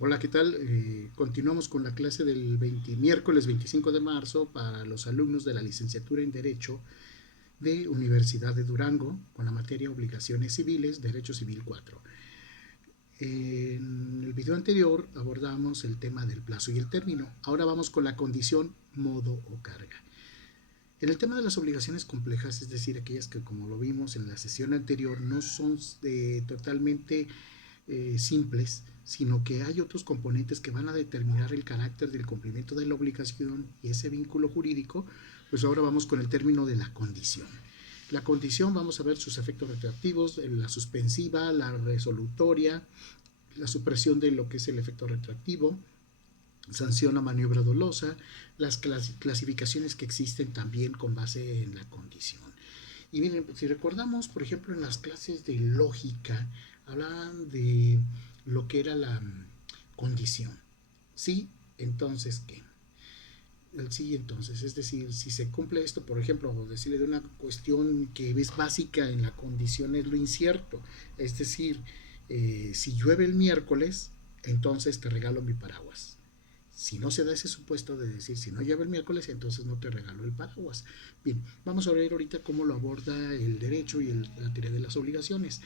Hola, ¿qué tal? Continuamos con la clase del miércoles 25 de marzo para los alumnos de la licenciatura en Derecho de Universidad de Durango con la materia Obligaciones Civiles, Derecho Civil 4. En el video anterior abordamos el tema del plazo y el término. Ahora vamos con la condición, modo o carga. En el tema de las obligaciones complejas, es decir, aquellas que como lo vimos en la sesión anterior no son totalmente simples, sino que hay otros componentes que van a determinar el carácter del cumplimiento de la obligación y ese vínculo jurídico, pues ahora vamos con el término de la condición. La condición, vamos a ver sus efectos retroactivos, la suspensiva, la resolutoria, la supresión de lo que es el efecto retroactivo, sanción a maniobra dolosa, las clasificaciones que existen también con base en la condición. Y miren, si recordamos, por ejemplo, en las clases de lógica, hablaban de lo que era la condición. Sí, entonces, ¿qué? El sí, entonces, es decir, si se cumple esto, por ejemplo, decirle de una cuestión que es básica en la condición es lo incierto. Es decir, si llueve el miércoles, entonces te regalo mi paraguas. Si no se da ese supuesto de decir si no llueve el miércoles, entonces no te regalo el paraguas. Bien, vamos a ver ahorita cómo lo aborda el derecho y la teoría de las obligaciones.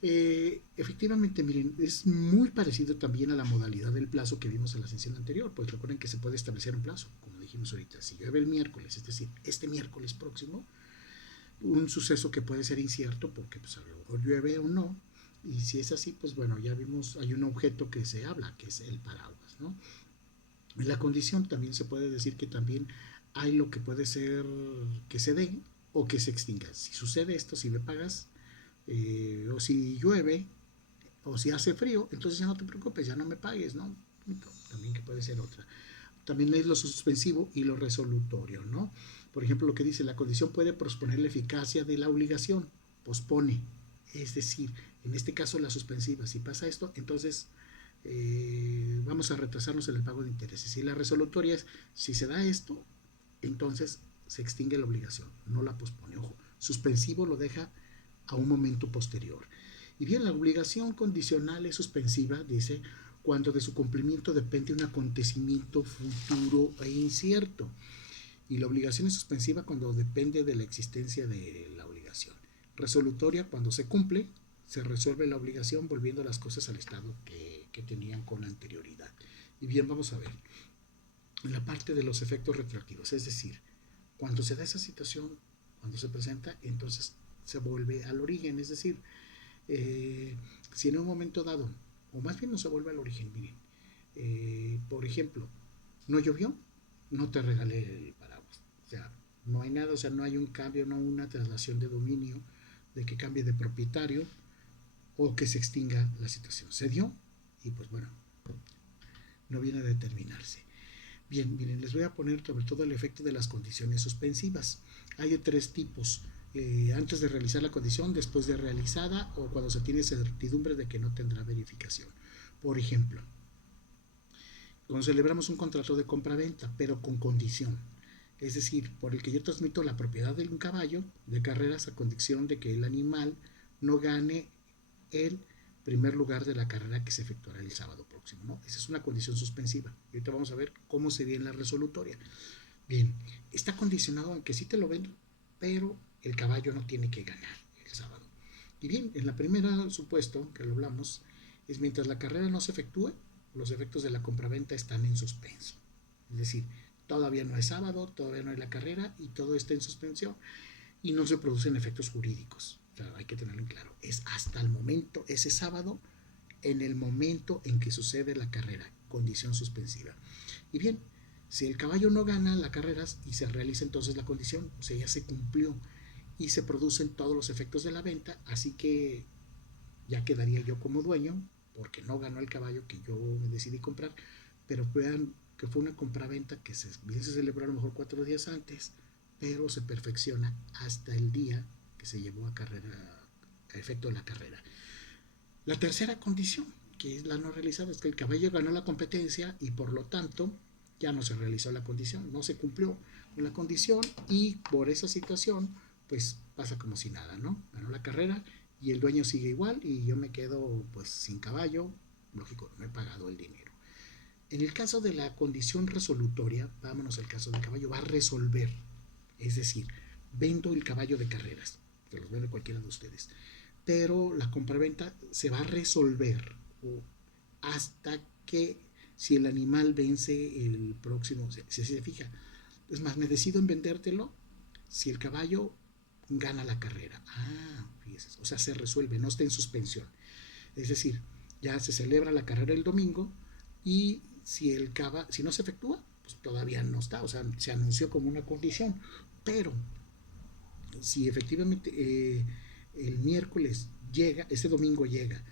Efectivamente, miren, es muy parecido también a la modalidad del plazo que vimos en la sesión anterior, pues recuerden que se puede establecer un plazo, como dijimos ahorita, si llueve el miércoles, es decir, este miércoles próximo, un suceso que puede ser incierto porque pues a lo mejor llueve o no, y si es así, pues bueno, ya vimos, hay un objeto que se habla, que es el paraguas, ¿no? En la condición también se puede decir que también hay lo que puede ser que se dé o que se extinga. Si sucede esto, si me pagas, o si llueve, o si hace frío, entonces ya no te preocupes, ya no me pagues, ¿no? También que puede ser otra. También es lo suspensivo y lo resolutorio, ¿no? Por ejemplo, lo que dice, la condición puede posponer la eficacia de la obligación, pospone. Es decir, en este caso la suspensiva, si pasa esto, entonces vamos a retrasarnos en el pago de intereses. Y la resolutoria es, si se da esto, entonces se extingue la obligación, no la pospone. Ojo, suspensivo lo deja a un momento posterior. Y bien, la obligación condicional es suspensiva, dice, cuando de su cumplimiento depende un acontecimiento futuro e incierto. Y la obligación es suspensiva cuando depende de la existencia de la obligación. Resolutoria cuando se cumple, se resuelve la obligación volviendo las cosas al estado que tenían con anterioridad. Y bien, vamos a ver. En la parte de los efectos retroactivos, es decir, cuando se da esa situación, cuando se presenta, entonces se vuelve al origen, es decir, si en un momento dado, o más bien no se vuelve al origen, miren, por ejemplo, no llovió, no te regalé el paraguas. O sea, no hay nada, o sea, no hay un cambio, no una traslación de dominio, de que cambie de propietario o que se extinga la situación. Se dio y pues bueno, no viene a determinarse. Bien, miren, les voy a poner sobre todo el efecto de las condiciones suspensivas. Hay tres tipos. Antes de realizar la condición, después de realizada o cuando se tiene certidumbre de que no tendrá verificación. Por ejemplo, cuando celebramos un contrato de compra-venta, pero con condición. Es decir, por el que yo transmito la propiedad de un caballo de carreras a condición de que el animal no gane el primer lugar de la carrera que se efectuará el sábado próximo, ¿no? Esa es una condición suspensiva. Y ahorita vamos a ver cómo sería en la resolutoria. Bien, está condicionado en que sí te lo vendo, pero el caballo no tiene que ganar el sábado. Y bien, en la primera supuesto que lo hablamos, es mientras la carrera no se efectúe, los efectos de la compraventa están en suspenso. Es decir, todavía no es sábado, todavía no hay la carrera y todo está en suspensión y no se producen efectos jurídicos. O sea, hay que tenerlo en claro. Es hasta el momento, ese sábado, en el momento en que sucede la carrera, condición suspensiva. Y bien, si el caballo no gana la carrera y se realiza entonces la condición, o sea, ya se cumplió y se producen todos los efectos de la venta, así que ya quedaría yo como dueño, porque no ganó el caballo que yo me decidí comprar, pero vean que fue una compraventa que bien se celebró a lo mejor 4 días antes, pero se perfecciona hasta el día que se llevó a efecto de la carrera. La tercera condición, que es la no realizada, es que el caballo ganó la competencia y por lo tanto ya no se realizó la condición, no se cumplió con la condición y por esa situación pues pasa como si nada, ¿no? Ganó la carrera y el dueño sigue igual y yo me quedo pues sin caballo lógico, no he pagado el dinero. En el caso de la condición resolutoria, vámonos al caso del caballo, va a resolver, es decir, vendo el caballo de carreras, que los vende cualquiera de ustedes, pero la compraventa se va a resolver hasta que si el animal vence el próximo, si se fija, es más, me decido en vendértelo si el caballo gana la carrera. Fíjese, o sea, se resuelve, no está en suspensión. Es decir, ya se celebra la carrera el domingo y si no se efectúa, pues todavía no está, o sea, se anunció como una condición. Pero si efectivamente el miércoles llega, este domingo llega,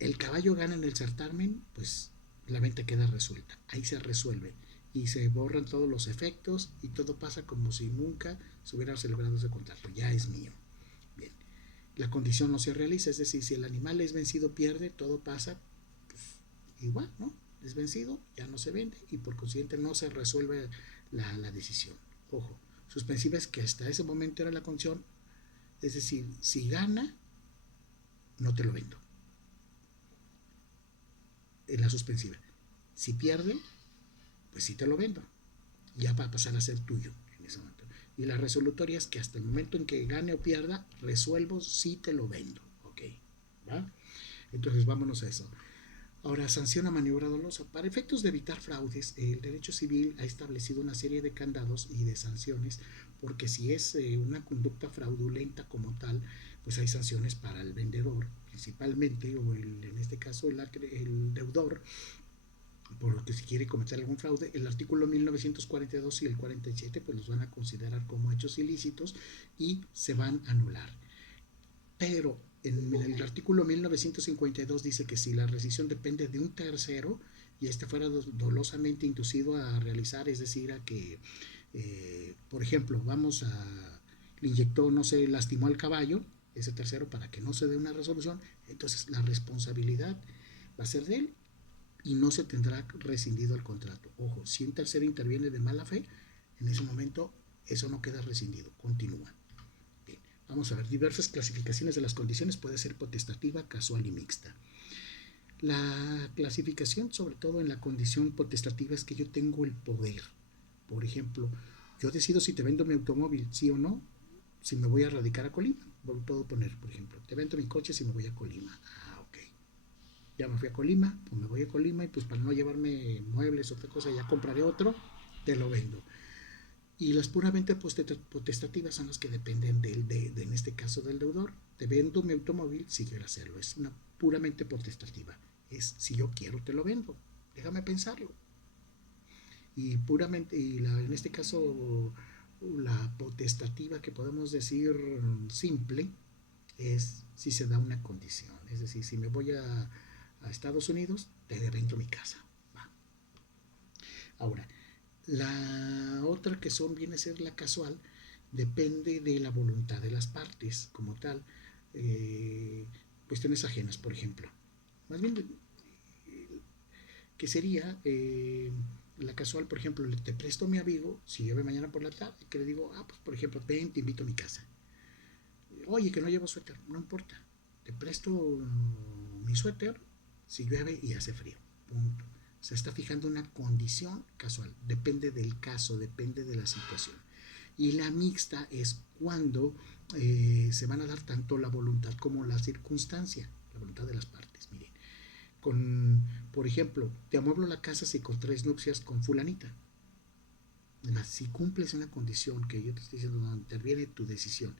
el caballo gana en el certamen, pues la venta queda resuelta. Ahí se resuelve y se borran todos los efectos y todo pasa como si nunca se hubiera celebrado ese contrato. Ya es mío. Bien. La condición no se realiza, es decir, si el animal es vencido, pierde, todo pasa pues, igual, ¿no? Es vencido, ya no se vende y por consiguiente no se resuelve la decisión. Ojo, suspensiva es que hasta ese momento era la condición, es decir, si gana, no te lo vendo. En la suspensiva. Si pierde, pues sí te lo vendo. Ya va a pasar a ser tuyo en ese momento. Y la resolutoria es que hasta el momento en que gane o pierda, resuelvo si te lo vendo. ¿Ok? ¿Va? Entonces vámonos a eso. Ahora, sanción a maniobra dolosa. Para efectos de evitar fraudes, el derecho civil ha establecido una serie de candados y de sanciones, porque si es una conducta fraudulenta como tal, pues hay sanciones para el vendedor, principalmente, o en este caso el deudor, porque si quiere cometer algún fraude, el artículo 1942 y el 47 pues los van a considerar como hechos ilícitos y se van a anular. Pero en el artículo 1952 dice que si la rescisión depende de un tercero y este fuera dolosamente inducido a realizar, es decir, a que, por ejemplo, le inyectó, no sé, lastimó al caballo, ese tercero, para que no se dé una resolución, entonces la responsabilidad va a ser de él y no se tendrá rescindido el contrato. Ojo, si un tercero interviene de mala fe, en ese momento eso no queda rescindido, continúa. Bien, vamos a ver, diversas clasificaciones de las condiciones, puede ser potestativa, casual y mixta. La clasificación, sobre todo en la condición potestativa, es que yo tengo el poder. Por ejemplo, yo decido si te vendo mi automóvil, sí o no, si me voy a radicar a Colima. Puedo poner, por ejemplo, te vendo mi coche si me voy a Colima. Ok. Ya me fui a Colima, pues me voy a Colima y pues para no llevarme muebles o otra cosa, ya compraré otro, te lo vendo. Y las puramente potestativas son las que dependen en este caso del deudor. Te vendo mi automóvil si quiero hacerlo. Es una puramente potestativa. Es si yo quiero te lo vendo. Déjame pensarlo. Y puramente, en este caso, la potestativa que podemos decir simple es si se da una condición. Es decir, si me voy a Estados Unidos, te vendo mi casa. Va. Ahora, la otra que viene a ser la casual, depende de la voluntad de las partes como tal. Cuestiones ajenas, por ejemplo. Más bien, que sería la casual, por ejemplo, te presto a mi amigo, si llueve mañana por la tarde, que le digo, pues por ejemplo, ven, te invito a mi casa. Oye, que no llevo suéter, no importa. Te presto mi suéter si llueve y hace frío. Punto. Se está fijando una condición casual. Depende del caso, depende de la situación. Y la mixta es cuando se van a dar tanto la voluntad como la circunstancia, la voluntad de las partes. Miren, por ejemplo, te amueblo la casa si contraes nupcias con fulanita. Si cumples una condición que yo te estoy diciendo, donde interviene tu decisión,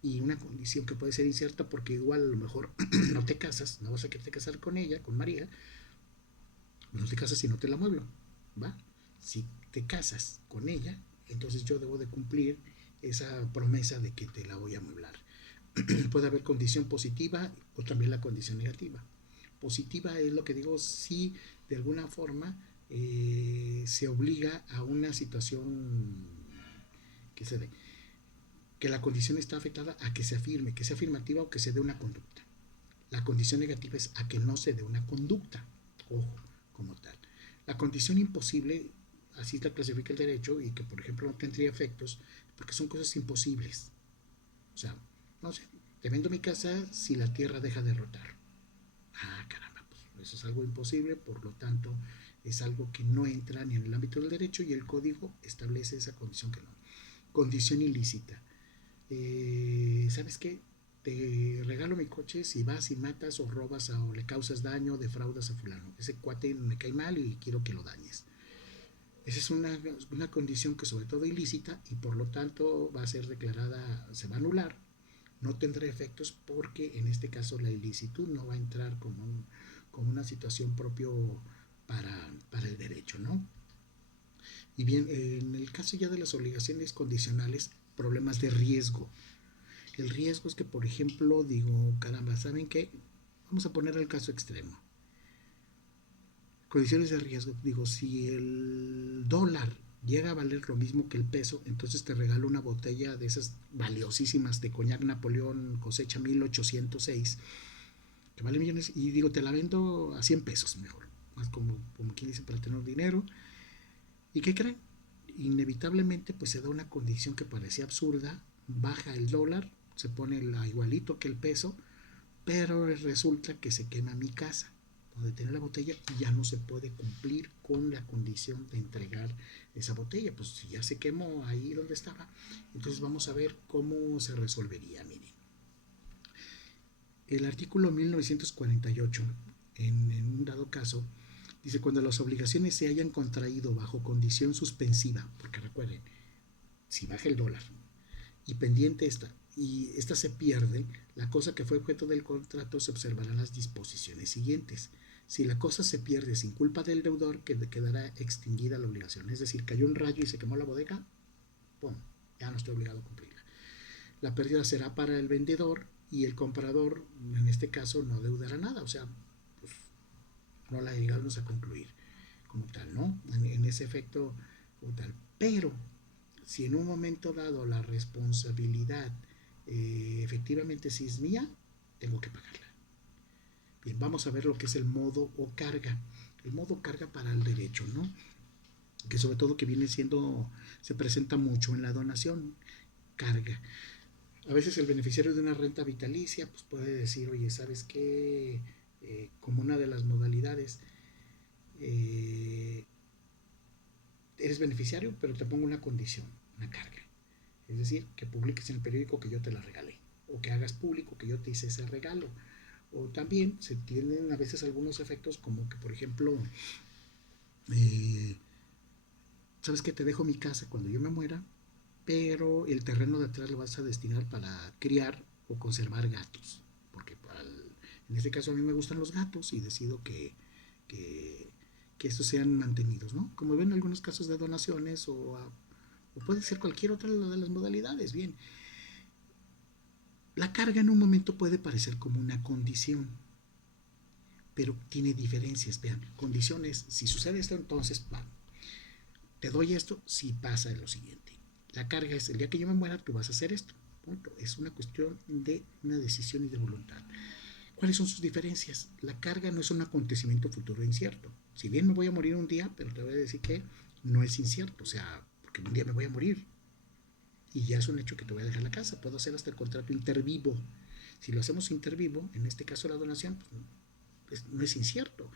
y una condición que puede ser incierta porque igual a lo mejor no te casas, no vas a quererte casar con ella, con María, no te casas si no te la mueblo, ¿va? Si te casas con ella, entonces yo debo de cumplir esa promesa de que te la voy a amueblar. Puede haber condición positiva o también la condición negativa. Positiva es lo que digo, si de alguna forma se obliga a una situación que se dé, que la condición está afectada a que se afirme, que sea afirmativa o que se dé una conducta. La condición negativa es a que no se dé una conducta, ojo, como tal. La condición imposible, así la clasifica el derecho, y que por ejemplo no tendría efectos, porque son cosas imposibles. O sea, no sé, te vendo mi casa si la tierra deja de rotar. Caramba, pues Eso es algo imposible, por lo tanto, es algo que no entra ni en el ámbito del derecho y el código establece esa condición que no. Condición ilícita. ¿Sabes qué? Te regalo mi coche si vas y matas o robas o le causas daño, defraudas a fulano. Ese cuate me cae mal y quiero que lo dañes. Esa es una condición que sobre todo ilícita y por lo tanto va a ser declarada, se va a anular, no tendrá efectos porque en este caso la ilicitud no va a entrar como una situación propio para el derecho, ¿no? Y bien, en el caso ya de las obligaciones condicionales, problemas de riesgo. El riesgo es que, por ejemplo, digo, caramba, ¿saben qué? Vamos a poner el caso extremo. Condiciones de riesgo, digo, si el dólar llega a valer lo mismo que el peso, entonces te regalo una botella de esas valiosísimas de coñac Napoleón cosecha 1806, que vale millones, y digo, te la vendo a 100 pesos mejor, más como quien dice, para tener dinero. ¿Y qué creen? Inevitablemente pues se da una condición que parecía absurda, baja el dólar, se pone igualito que el peso, pero resulta que se quema mi casa donde tiene la botella y ya no se puede cumplir con la condición de entregar esa botella, pues si ya se quemó ahí donde estaba. Entonces vamos a ver cómo se resolvería. Miren, el artículo 1948 en un dado caso dice: cuando las obligaciones se hayan contraído bajo condición suspensiva, porque recuerden, si baja el dólar y pendiente esta se pierde, la cosa que fue objeto del contrato, se observarán las disposiciones siguientes. Si la cosa se pierde sin culpa del deudor, quedará extinguida la obligación. Es decir, cayó un rayo y se quemó la bodega, ¡pum!, ya no estoy obligado a cumplirla. La pérdida será para el vendedor y el comprador, en este caso, no deudará nada, o sea, pues no la llegamos a concluir como tal, ¿no? En ese efecto como tal. Pero si en un momento dado la responsabilidad efectivamente sí es mía, tengo que pagarla. Bien, vamos a ver lo que es el modo o carga. El modo carga para el derecho, ¿no? Que sobre todo que viene siendo, se presenta mucho en la donación, carga. A veces el beneficiario de una renta vitalicia pues puede decir, oye, ¿sabes qué? Como una de las modalidades, eh, eres beneficiario, pero te pongo una condición, una carga. Es decir, que publiques en el periódico que yo te la regalé, o que hagas público que yo te hice ese regalo. O también se tienen a veces algunos efectos como que, por ejemplo, eh, sabes que te dejo mi casa cuando yo me muera, pero el terreno de atrás lo vas a destinar para criar o conservar gatos, porque en este caso a mí me gustan los gatos y decido que, que estos sean mantenidos, ¿no? Como ven en algunos casos de donaciones o puede ser cualquier otra de las modalidades. Bien, la carga en un momento puede parecer como una condición, pero tiene diferencias. Vean, condiciones, si sucede esto, entonces te doy esto si pasa lo siguiente. La carga es: el día que yo me muera, tú vas a hacer esto. Punto. Es una cuestión de una decisión y de voluntad. ¿Cuáles son sus diferencias? La carga no es un acontecimiento futuro incierto. Si bien me voy a morir un día, pero te voy a decir que no es incierto, o sea, porque un día me voy a morir y ya es un hecho que te voy a dejar la casa. Puedo hacer hasta el contrato intervivo. Si lo hacemos intervivo, en este caso la donación, pues, no es incierto.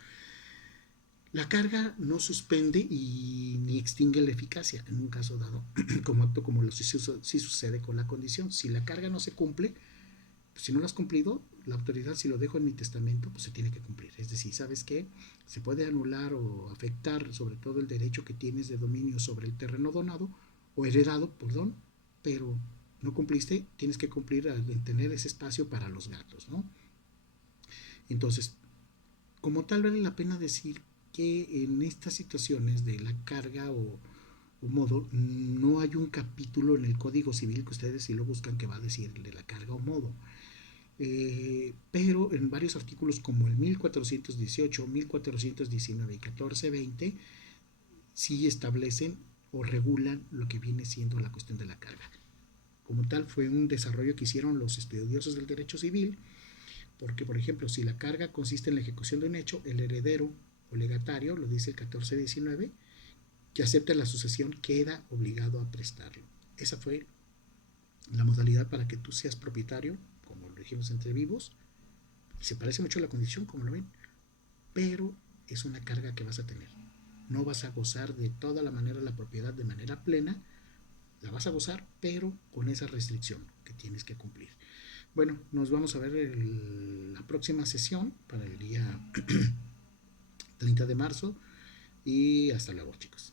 La carga no suspende y ni extingue la eficacia en un caso dado, como acto como sí sucede con la condición. Si la carga no se cumple, pues si no lo has cumplido, la autoridad, si lo dejo en mi testamento, pues se tiene que cumplir. Es decir, ¿sabes qué? Se puede anular o afectar sobre todo el derecho que tienes de dominio sobre el terreno donado o heredado, perdón, pero no cumpliste, tienes que cumplir en tener ese espacio para los gatos, ¿no? Entonces, como tal, vale la pena decir que en estas situaciones de la carga o modo, no hay un capítulo en el Código Civil que ustedes si lo buscan que va a decir de la carga o modo. Pero en varios artículos como el 1418, 1419 y 1420 sí establecen o regulan lo que viene siendo la cuestión de la carga. Como tal, fue un desarrollo que hicieron los estudiosos del derecho civil, porque, por ejemplo, si la carga consiste en la ejecución de un hecho, el heredero o legatario, lo dice el 1419, que acepta la sucesión queda obligado a prestarlo. Esa fue la modalidad para que tú seas propietario, como lo dijimos entre vivos, y se parece mucho a la condición, como lo ven. pero es una carga que vas a tener. No vas a gozar de toda la manera la propiedad de manera plena, la vas a gozar, pero con esa restricción que tienes que cumplir. Bueno, nos vamos a ver la próxima sesión para el día 30 de marzo y hasta luego, chicos.